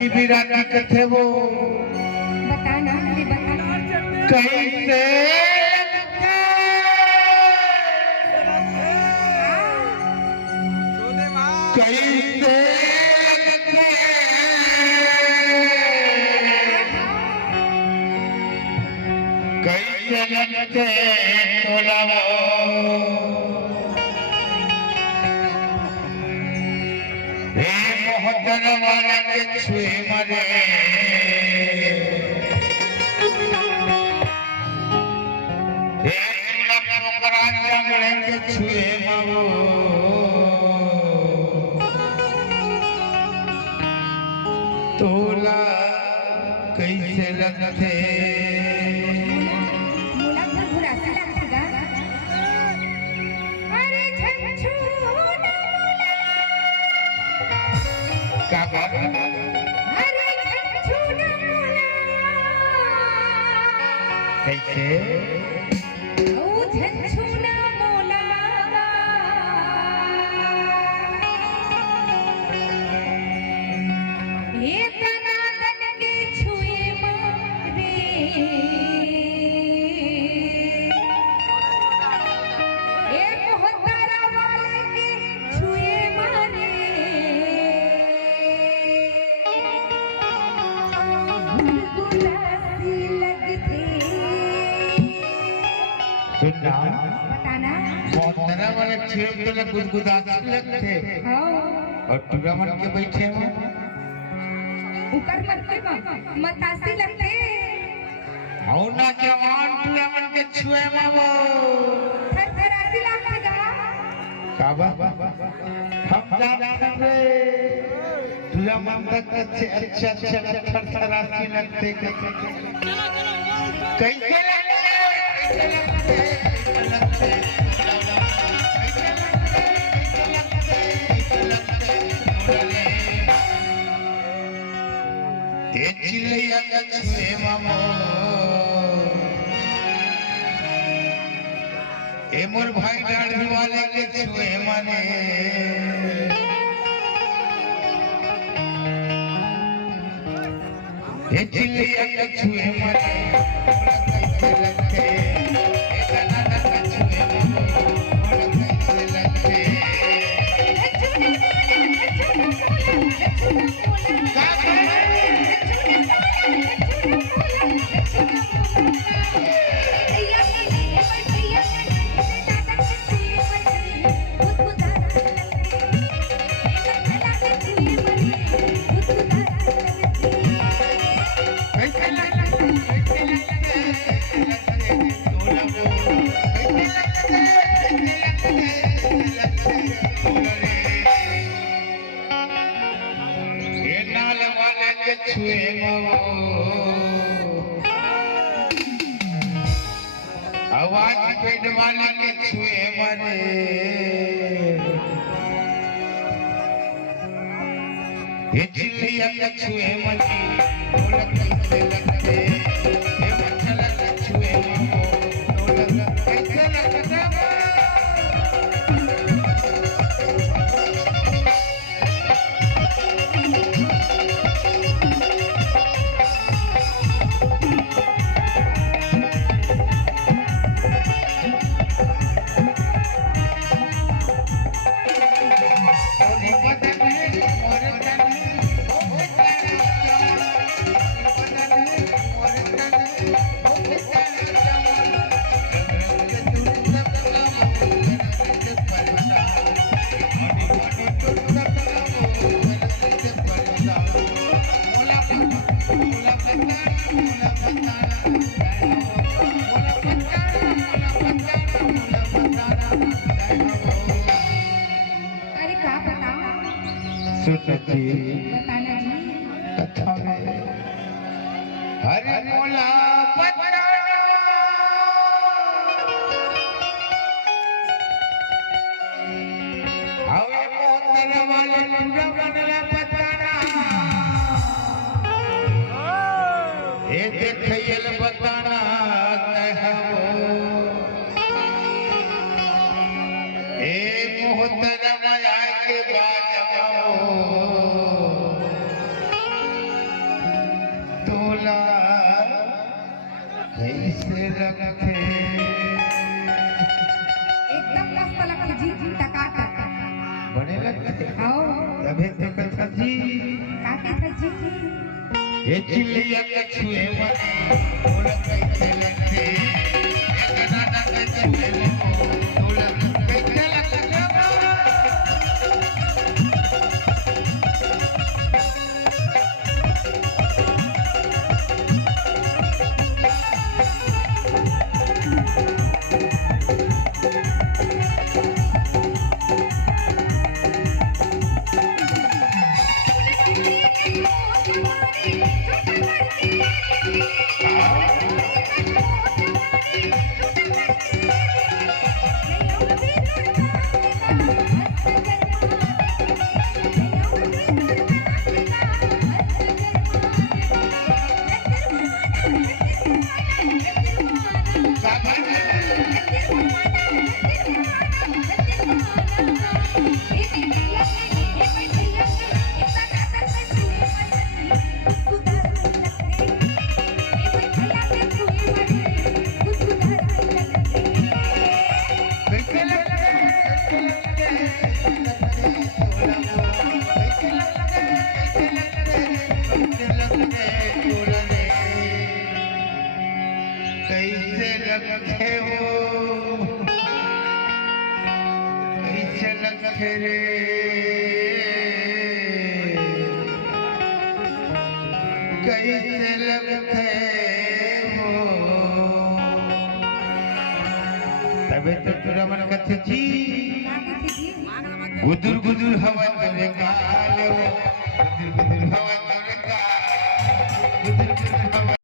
विराट कथे वो बताना अरे बताना कैसे कैसे कैसे लगते तोलावो हे मोहतर वाला के छुए मरे हे तुला परांचा गळे के छुए मावो तोला कैसे लगते मुला भुरभुरासी लागते का अरे झंझू ना मुला का बात अरे झंझू ना मुला कैसे ओ झंझू ना मुला ये तना तन के छुए मारे ये मोहतारा वाले के छुए मारे गुलासी लगते सुनना बताना मोहतरा वाले छेम तो ना गुदगुदासी लगते हाँ और टूरा मन के बैठे हो उकर मन के मतासी लगते हौ ना जवान टूरा मन के छुए मावो थरथरासी लगते का बात हम जानते रे टूरा मन तक अच्छे अच्छा थरथरासी लगते कैसे लगते ये चिल्लिया का छुए मामो ए मोर भाई दाढ़ी वाले के छुए माने ये चिल्लिया का छुए माने कैसे लगते ए गाना का छुए मामो कैसे लगते छुए आवाज पेट वाले के छुए मरे ये चिल्लिया के छुए मरी ढोलक कैसे लगते ये मछला के छुए मरो ढोलक कैसे लगते अरे का बताओ सुन जी बताना जी कथा में हरे मोला पत्ता हवे मोहतर वाले टूरा बनला पत्ताना ए देखैल बताना कहबो ए मोहतर माया के बाजबो तोला कैसे रखे एकदम मस्त लगते जी टकाटक बड़े लगते आओ तबे तो कथा जी काके था जी ये चिड़िया कछुए मने तोला कैसे लगते एक नाना कैसे ले तोला कैसे लगते कैसे रखे हो कैसे रखे रे कैसे लगते हो तबे तो तुरा मन कथे जी गुदुर गुदुर हवा तोरे गाल गुदुर गुदुर हवा तोरे गाल गुदुर गुदुर